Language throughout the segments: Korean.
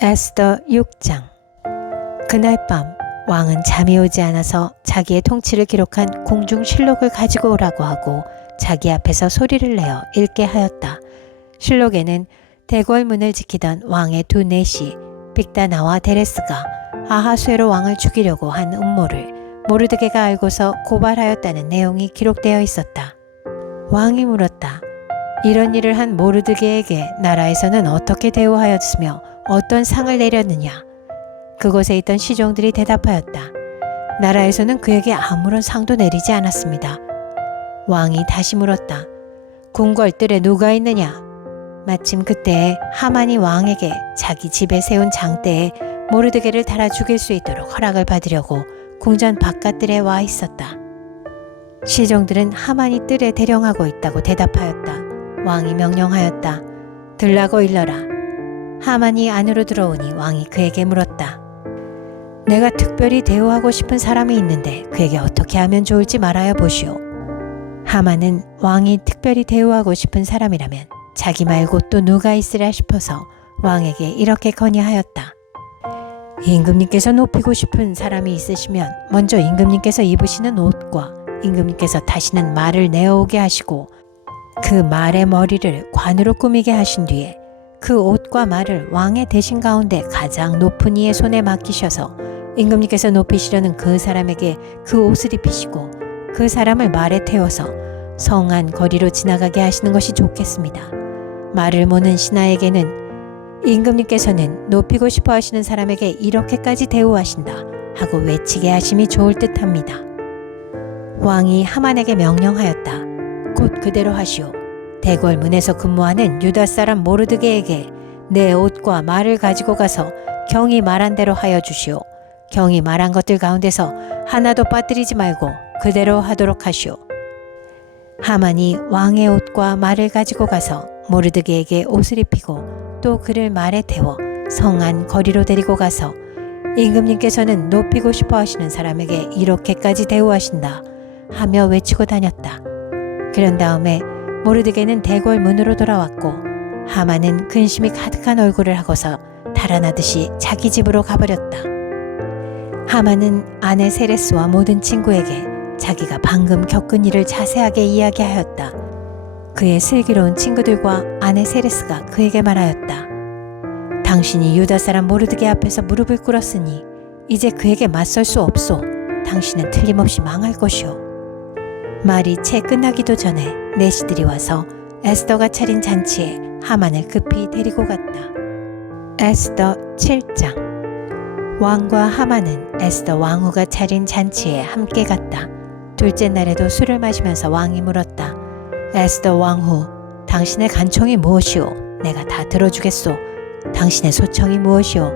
에스더 6장. 그날 밤 왕은 잠이 오지 않아서 자기의 통치를 기록한 공중실록을 가지고 오라고 하고 자기 앞에서 소리를 내어 읽게 하였다. 실록에는 대궐문을 지키던 왕의 두 내시 빅다나와 데레스가 아하수에로 왕을 죽이려고 한 음모를 모르드게가 알고서 고발하였다는 내용이 기록되어 있었다. 왕이 물었다. 이런 일을 한 모르드게에게 나라에서는 어떻게 대우하였으며 어떤 상을 내렸느냐? 그곳에 있던 시종들이 대답하였다. 나라에서는 그에게 아무런 상도 내리지 않았습니다. 왕이 다시 물었다. 궁궐뜰에 누가 있느냐? 마침 그때에 하만이 왕에게 자기 집에 세운 장대에 모르드게를 달아 죽일 수 있도록 허락을 받으려고 궁전 바깥뜰에 와 있었다. 시종들은 하만이 뜰에 대령하고 있다고 대답하였다. 왕이 명령하였다. 들라고 일러라. 하만이 안으로 들어오니 왕이 그에게 물었다. 내가 특별히 대우하고 싶은 사람이 있는데 그에게 어떻게 하면 좋을지 말하여 보시오. 하만은 왕이 특별히 대우하고 싶은 사람이라면 자기 말고 또 누가 있으랴 싶어서 왕에게 이렇게 건의하였다. 임금님께서 높이고 싶은 사람이 있으시면 먼저 임금님께서 입으시는 옷과 임금님께서 타시는 말을 내어오게 하시고 그 말의 머리를 관으로 꾸미게 하신 뒤에 그 옷과 말을 왕의 대신 가운데 가장 높은 이의 손에 맡기셔서 임금님께서 높이시려는 그 사람에게 그 옷을 입히시고 그 사람을 말에 태워서 성안 거리로 지나가게 하시는 것이 좋겠습니다. 말을 모는 신하에게는 임금님께서는 높이고 싶어 하시는 사람에게 이렇게까지 대우하신다 하고 외치게 하심이 좋을 듯합니다. 왕이 하만에게 명령하였다. 곧 그대로 하시오. 대궐문에서 근무하는 유다 사람 모르드게에게 내 옷과 말을 가지고 가서 경이 말한 대로 하여 주시오. 경이 말한 것들 가운데서 하나도 빠뜨리지 말고 그대로 하도록 하시오. 하만이 왕의 옷과 말을 가지고 가서 모르드게에게 옷을 입히고 또 그를 말에 태워 성안 거리로 데리고 가서 임금님께서는 높이고 싶어 하시는 사람에게 이렇게까지 대우하신다 하며 외치고 다녔다. 그런 다음에 모르드게는 대궐 문으로 돌아왔고 하만은 근심이 가득한 얼굴을 하고서 달아나듯이 자기 집으로 가버렸다. 하만은 아내 세레스와 모든 친구에게 자기가 방금 겪은 일을 자세하게 이야기하였다. 그의 슬기로운 친구들과 아내 세레스가 그에게 말하였다. 당신이 유다 사람 모르드게 앞에서 무릎을 꿇었으니 이제 그에게 맞설 수 없소. 당신은 틀림없이 망할 것이오. 말이 채 끝나기도 전에 내시들이 와서 에스더가 차린 잔치에 하만을 급히 데리고 갔다. 에스더 7장. 왕과 하만은 에스더 왕후가 차린 잔치에 함께 갔다. 둘째 날에도 술을 마시면서 왕이 물었다. 에스더 왕후, 당신의 간청이 무엇이오? 내가 다 들어주겠소. 당신의 소청이 무엇이오?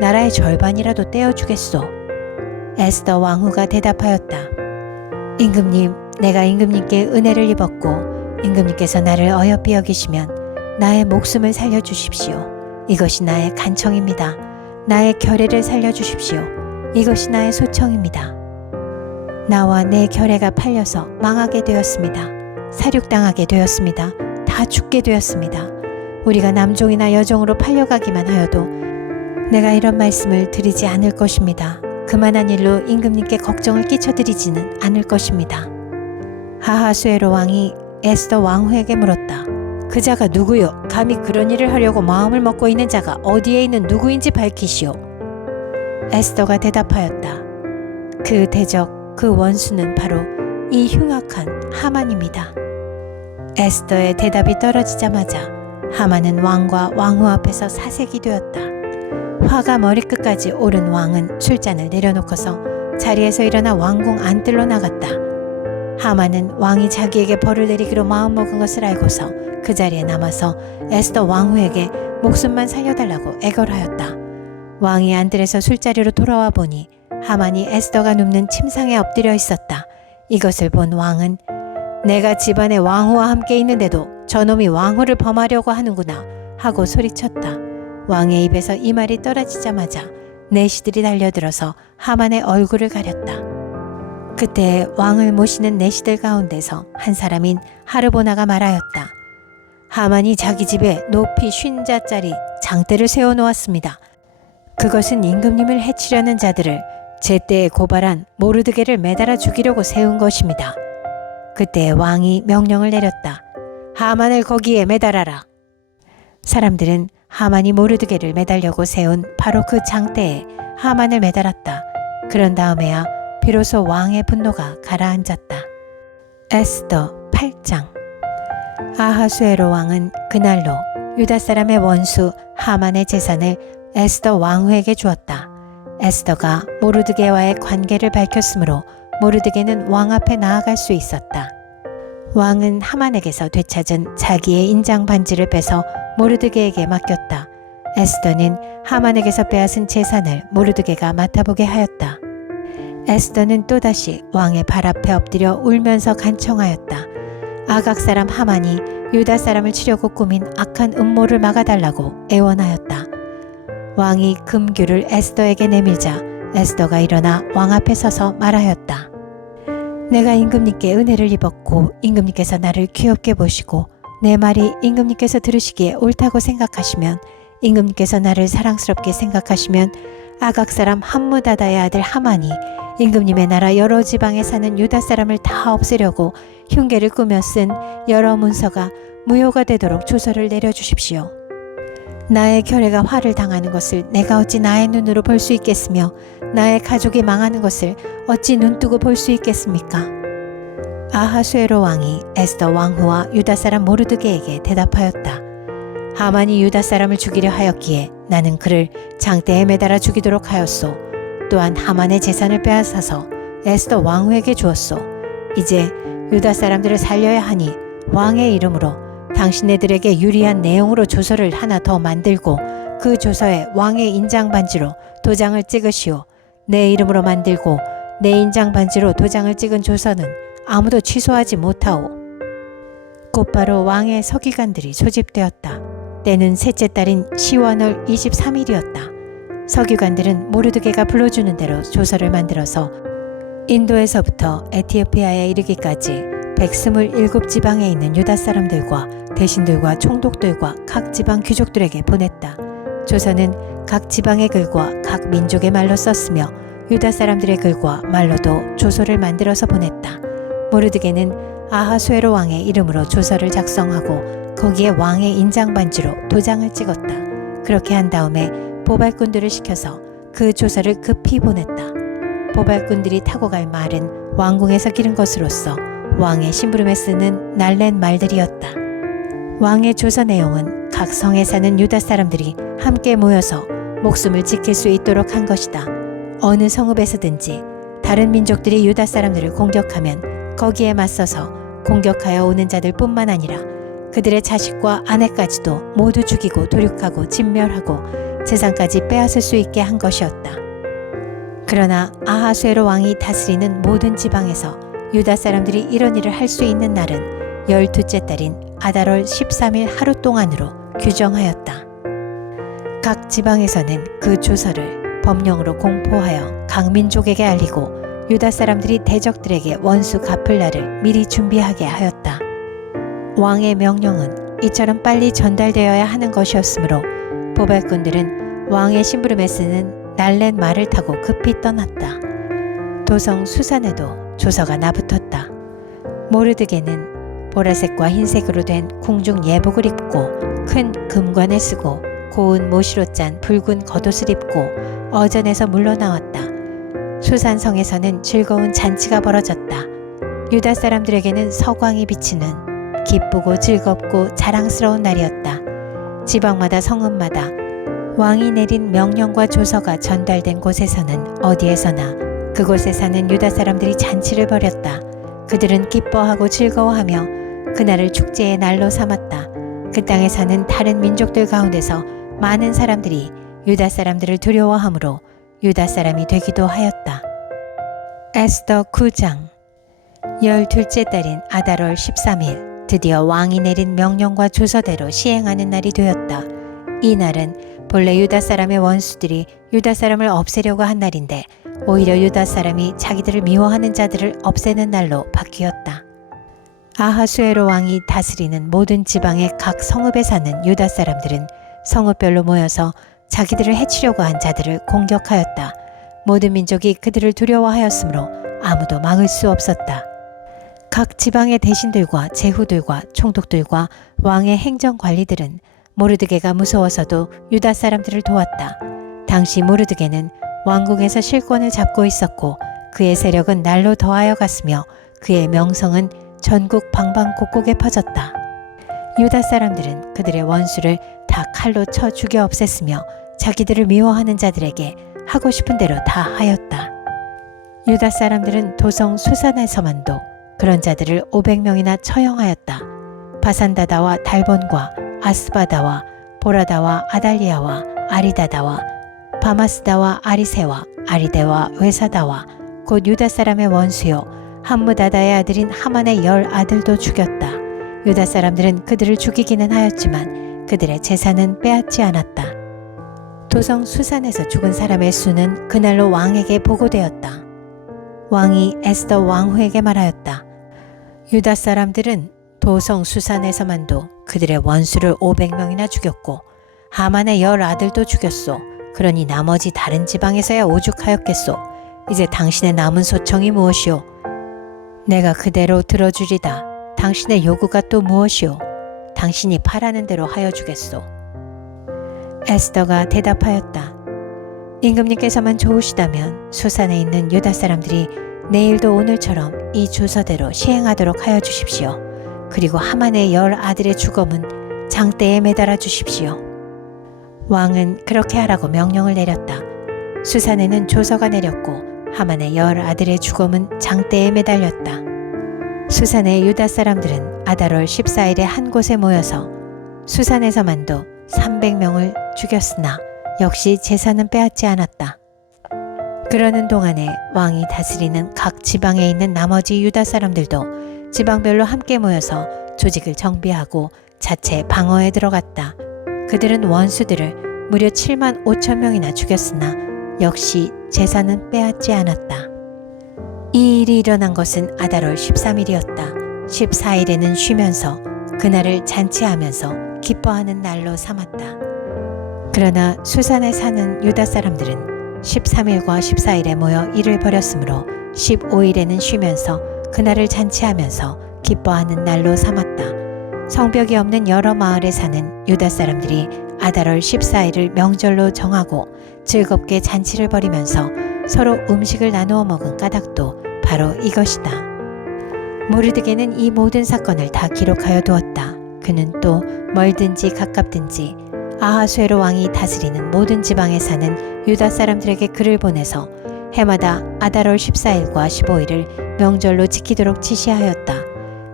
나라의 절반이라도 떼어주겠소. 에스더 왕후가 대답하였다. 임금님, 내가 임금님께 은혜를 입었고 임금님께서 나를 어여삐 여기시면 나의 목숨을 살려주십시오. 이것이 나의 간청입니다. 나의 결례를 살려주십시오. 이것이 나의 소청입니다. 나와 내 결례가 팔려서 망하게 되었습니다. 사륙당하게 되었습니다. 다 죽게 되었습니다. 우리가 남종이나 여종으로 팔려가기만 하여도 내가 이런 말씀을 드리지 않을 것입니다. 그만한 일로 임금님께 걱정을 끼쳐드리지는 않을 것입니다. 아하수에로 왕이 에스더 왕후에게 물었다. 그 자가 누구요? 감히 그런 일을 하려고 마음을 먹고 있는 자가 어디에 있는 누구인지 밝히시오. 에스더가 대답하였다. 그 대적, 그 원수는 바로 이 흉악한 하만입니다. 에스더의 대답이 떨어지자마자 하만은 왕과 왕후 앞에서 사색이 되었다. 화가 머리끝까지 오른 왕은 술잔을 내려놓고서 자리에서 일어나 왕궁 안뜰로 나갔다. 하만은 왕이 자기에게 벌을 내리기로 마음먹은 것을 알고서 그 자리에 남아서 에스더 왕후에게 목숨만 살려달라고 애걸하였다. 왕이 안뜰에서 술자리로 돌아와 보니 하만이 에스더가 눕는 침상에 엎드려 있었다. 이것을 본 왕은 내가 집안에 왕후와 함께 있는데도 저놈이 왕후를 범하려고 하는구나 하고 소리쳤다. 왕의 입에서 이 말이 떨어지자마자 내시들이 달려들어서 하만의 얼굴을 가렸다. 그때 왕을 모시는 내시들 가운데서 한 사람인 하르보나가 말하였다. 하만이 자기 집에 높이 50자짜리 장대를 세워놓았습니다. 그것은 임금님을 해치려는 자들을 제때에 고발한 모르드게를 매달아 죽이려고 세운 것입니다. 그때 왕이 명령을 내렸다. 하만을 거기에 매달아라. 사람들은 하만이 모르드게를 매달려고 세운 바로 그 장대에 하만을 매달았다. 그런 다음에야 비로소 왕의 분노가 가라앉았다. 에스더 8장. 아하수에로 왕은 그날로 유다 사람의 원수 하만의 재산을 에스더 왕후에게 주었다. 에스더가 모르드게와의 관계를 밝혔으므로 모르드게는 왕 앞에 나아갈 수 있었다. 왕은 하만에게서 되찾은 자기의 인장 반지를 빼서 모르드게에게 맡겼다. 에스더는 하만에게서 빼앗은 재산을 모르드게가 맡아보게 하였다. 에스더는 또다시 왕의 발 앞에 엎드려 울면서 간청하였다. 아각 사람 하만이 유다 사람을 치려고 꾸민 악한 음모를 막아달라고 애원하였다. 왕이 금규를 에스더에게 내밀자 에스더가 일어나 왕 앞에 서서 말하였다. 내가 임금님께 은혜를 입었고 임금님께서 나를 귀엽게 보시고 내 말이 임금님께서 들으시기에 옳다고 생각하시면 임금님께서 나를 사랑스럽게 생각하시면 아각 사람 함무다다의 아들 하만이 임금님의 나라 여러 지방에 사는 유다 사람을 다 없애려고 흉계를 꾸며 쓴 여러 문서가 무효가 되도록 조서를 내려주십시오. 나의 결례가 화를 당하는 것을 내가 어찌 나의 눈으로 볼 수 있겠으며 나의 가족이 망하는 것을 어찌 눈뜨고 볼 수 있겠습니까? 아하수에로 왕이 에스더 왕후와 유다 사람 모르드게에게 대답하였다. 하만이 유다 사람을 죽이려 하였기에 나는 그를 장대에 매달아 죽이도록 하였소. 또한 하만의 재산을 빼앗아서 에스더 왕후에게 주었소. 이제 유다 사람들을 살려야 하니 왕의 이름으로 당신네들에게 유리한 내용으로 조서를 하나 더 만들고 그 조서에 왕의 인장 반지로 도장을 찍으시오. 내 이름으로 만들고 내 인장 반지로 도장을 찍은 조서는 아무도 취소하지 못하오. 곧바로 왕의 서기관들이 소집되었다. 때는 셋째 달인 시원월 23일이었다. 서기관들은 모르드게가 불러주는 대로 조서를 만들어서 인도에서부터 에티오피아에 이르기까지 127지방에 있는 유다 사람들과 대신들과 총독들과 각 지방 귀족들에게 보냈다. 조서는 각 지방의 글과 각 민족의 말로 썼으며 유다 사람들의 글과 말로도 조서를 만들어서 보냈다. 모르드게는 아하수에로 왕의 이름으로 조서를 작성하고 거기에 왕의 인장 반지로 도장을 찍었다. 그렇게 한 다음에 보발꾼들을 시켜서 그 조서를 급히 보냈다. 보발꾼들이 타고 갈 말은 왕궁에서 기른 것으로서 왕의 심부름에 쓰는 날랜 말들이었다. 왕의 조서 내용은 각 성에 사는 유다 사람들이 함께 모여서 목숨을 지킬 수 있도록 한 것이다. 어느 성읍에서든지 다른 민족들이 유다 사람들을 공격하면 거기에 맞서서 공격하여 오는 자들 뿐만 아니라 그들의 자식과 아내까지도 모두 죽이고 도륙하고 진멸하고 재산까지 빼앗을 수 있게 한 것이었다. 그러나 아하수에로 왕이 다스리는 모든 지방에서 유다 사람들이 이런 일을 할 수 있는 날은 12째 달인 아달월 13일 하루 동안으로 규정하였다. 각 지방에서는 그 조서를 법령으로 공포하여 각 민족에게 알리고 유다 사람들이 대적들에게 원수 갚을 날을 미리 준비하게 하였다. 왕의 명령은 이처럼 빨리 전달되어야 하는 것이었으므로 보발꾼들은 왕의 심부름에 쓰는 날랜 말을 타고 급히 떠났다. 도성 수산에도 조서가 나붙었다. 모르드게는 보라색과 흰색으로 된 궁중 예복을 입고 큰 금관을 쓰고 고운 모시로 짠 붉은 겉옷을 입고 어전에서 물러나왔다. 수산성에서는 즐거운 잔치가 벌어졌다. 유다 사람들에게는 서광이 비치는 기쁘고 즐겁고 자랑스러운 날이었다. 지방마다 성읍마다 왕이 내린 명령과 조서가 전달된 곳에서는 어디에서나 그곳에 사는 유다 사람들이 잔치를 벌였다. 그들은 기뻐하고 즐거워하며 그날을 축제의 날로 삼았다. 그 땅에 사는 다른 민족들 가운데서 많은 사람들이 유다 사람들을 두려워하므로 유다 사람이 되기도 하였다. 에스더 9장. 12째 달인 아달월 13일 드디어 왕이 내린 명령과 조서대로 시행하는 날이 되었다. 이 날은 본래 유다 사람의 원수들이 유다 사람을 없애려고 한 날인데 오히려 유다 사람이 자기들을 미워하는 자들을 없애는 날로 바뀌었다. 아하수에로 왕이 다스리는 모든 지방의 각 성읍에 사는 유다 사람들은 성읍별로 모여서 자기들을 해치려고 한 자들을 공격하였다. 모든 민족이 그들을 두려워하였으므로 아무도 막을 수 없었다. 각 지방의 대신들과 제후들과 총독들과 왕의 행정관리들은 모르드게가 무서워서도 유다 사람들을 도왔다. 당시 모르드게는 왕궁에서 실권을 잡고 있었고 그의 세력은 날로 더하여 갔으며 그의 명성은 전국 방방곡곡에 퍼졌다. 유다 사람들은 그들의 원수를 다 칼로 쳐 죽여 없앴으며 자기들을 미워하는 자들에게 하고 싶은 대로 다 하였다. 유다 사람들은 도성 수산에서만도 그런 자들을 500명이나 처형하였다. 바산다다와 달본과 아스바다와 보라다와 아달리아와 아리다다와 바마스다와 아리세와 아리데와 외사다와 곧 유다 사람의 원수요 함무다다의 아들인 하만의 10 아들도 죽였다. 유다 사람들은 그들을 죽이기는 하였지만 그들의 재산은 빼앗지 않았다. 도성 수산에서 죽은 사람의 수는 그날로 왕에게 보고되었다. 왕이 에스더 왕후에게 말하였다. 유다 사람들은 도성 수산에서만도 그들의 원수를 500명이나 죽였고 하만의 10 아들도 죽였소. 그러니 나머지 다른 지방에서야 오죽하였겠소. 이제 당신의 남은 소청이 무엇이오? 내가 그대로 들어주리다. 당신의 요구가 또 무엇이오? 당신이 바라는 대로 하여 주겠소. 에스더가 대답하였다. 임금님께서만 좋으시다면 수산에 있는 유다 사람들이 내일도 오늘처럼 이 주서대로 시행하도록 하여 주십시오. 그리고 하만의 10 아들의 주검은 장대에 매달아 주십시오. 왕은 그렇게 하라고 명령을 내렸다. 수산에는 조서가 내렸고 하만의 10 아들의 주검은 장대에 매달렸다. 수산의 유다 사람들은 아달월 14일에 한 곳에 모여서 수산에서만도 300명을 죽였으나 역시 재산은 빼앗지 않았다. 그러는 동안에 왕이 다스리는 각 지방에 있는 나머지 유다 사람들도 지방별로 함께 모여서 조직을 정비하고 자체 방어에 들어갔다. 그들은 원수들을 무려 7만 5천 명이나 죽였으나 역시 재산은 빼앗지 않았다. 이 일이 일어난 것은 아달월 13일이었다. 14일에는 쉬면서 그날을 잔치하면서 기뻐하는 날로 삼았다. 그러나 수산에 사는 유다 사람들은 13일과 14일에 모여 일을 벌였으므로 15일에는 쉬면서 그날을 잔치하면서 기뻐하는 날로 삼았다. 성벽이 없는 여러 마을에 사는 유다 사람들이 아달월 14일을 명절로 정하고 즐겁게 잔치를 벌이면서 서로 음식을 나누어 먹은 까닭도 바로 이것이다. 모르드게는 이 모든 사건을 다 기록하여 두었다. 그는 또 멀든지 가깝든지 아하수에로 왕이 다스리는 모든 지방에 사는 유다 사람들에게 글을 보내서 해마다 아달월 14일과 15일을 명절로 지키도록 지시하였다.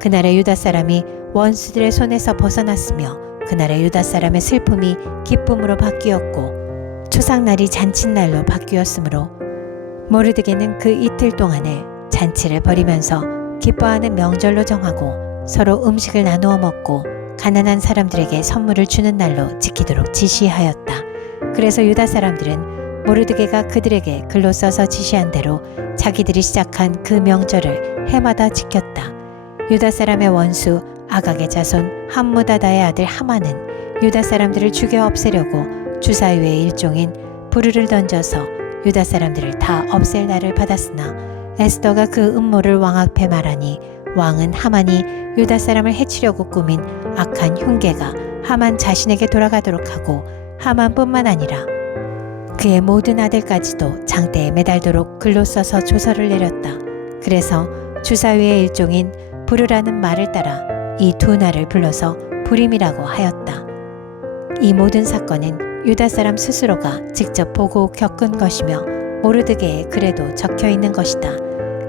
그날의 유다 사람이 원수들의 손에서 벗어났으며 그날의 유다 사람의 슬픔이 기쁨으로 바뀌었고 초상날이 잔칫날로 바뀌었으므로 모르드게는 그 이틀 동안에 잔치를 벌이면서 기뻐하는 명절로 정하고 서로 음식을 나누어 먹고 가난한 사람들에게 선물을 주는 날로 지키도록 지시하였다. 그래서 유다 사람들은 모르드게가 그들에게 글로 써서 지시한 대로 자기들이 시작한 그 명절을 해마다 지켰다. 유다 사람의 원수 아각의 자손 함무다다의 아들 하만은 유다 사람들을 죽여 없애려고 주사위의 일종인 부르를 던져서 유다 사람들을 다 없앨 날을 받았으나 에스더가 그 음모를 왕 앞에 말하니 왕은 하만이 유다 사람을 해치려고 꾸민 악한 흉계가 하만 자신에게 돌아가도록 하고 하만뿐만 아니라 그의 모든 아들까지도 장대에 매달도록 글로 써서 조서를 내렸다. 그래서 주사위의 일종인 부르라는 말을 따라 이 두 날을 불러서 부림이라고 하였다. 이 모든 사건은 유다 사람 스스로가 직접 보고 겪은 것이며 모르드게의 글에도 적혀 있는 것이다.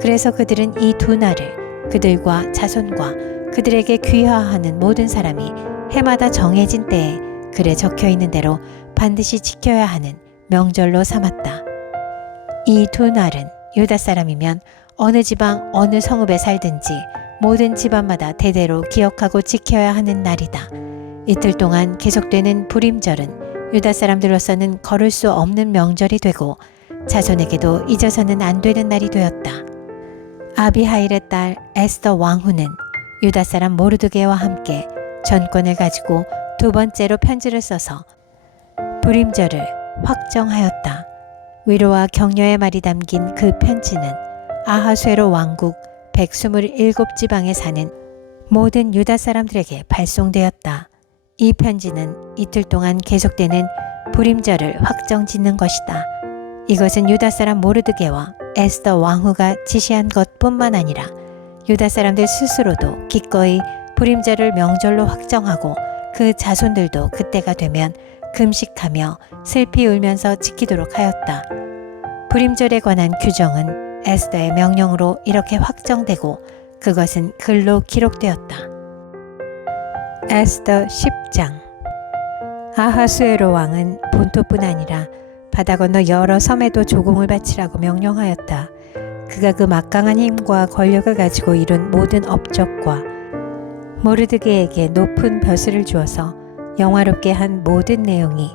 그래서 그들은 이 두 날을 그들과 자손과 그들에게 귀화하는 모든 사람이 해마다 정해진 때에 글에 적혀 있는 대로 반드시 지켜야 하는 명절로 삼았다. 이 두 날은 유다 사람이면 어느 지방 어느 성읍에 살든지 모든 집안마다 대대로 기억하고 지켜야 하는 날이다. 이틀 동안 계속되는 부림절은 유다 사람들로서는 걸을 수 없는 명절이 되고 자손에게도 잊어서는 안 되는 날이 되었다. 아비하일의 딸 에스더 왕후는 유다 사람 모르드게와 함께 전권을 가지고 두 번째로 편지를 써서 불임절을 확정하였다. 위로와 격려의 말이 담긴 그 편지는 아하수에로 왕국 127지방에 사는 모든 유다 사람들에게 발송되었다. 이 편지는 이틀 동안 계속되는 불임절을 확정짓는 것이다. 이것은 유다 사람 모르드게와 에스더 왕후가 지시한 것뿐만 아니라 유다 사람들 스스로도 기꺼이 불임절을 명절로 확정하고 그 자손들도 그때가 되면 금식하며 슬피 울면서 지키도록 하였다. 불임절에 관한 규정은 에스더의 명령으로 이렇게 확정되고 그것은 글로 기록되었다. 에스더 10장. 아하수에로 왕은 본토뿐 아니라 바다 건너 여러 섬에도 조공을 바치라고 명령하였다. 그가 그 막강한 힘과 권력을 가지고 이룬 모든 업적과 모르드게에게 높은 벼슬을 주어서 영화롭게 한 모든 내용이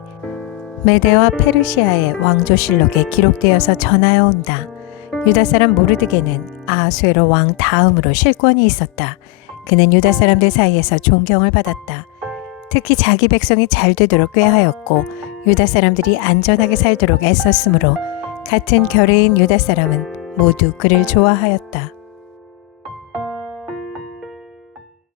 메데와 페르시아의 왕조실록에 기록되어서 전하여 온다. 유다 사람 모르드게는 아하수에로 왕 다음으로 실권이 있었다. 그는 유다 사람들 사이에서 존경을 받았다. 특히 자기 백성이 잘 되도록 꾀하였고 유다 사람들이 안전하게 살도록 애썼으므로 같은 결의인 유다 사람은 모두 그를 좋아하였다.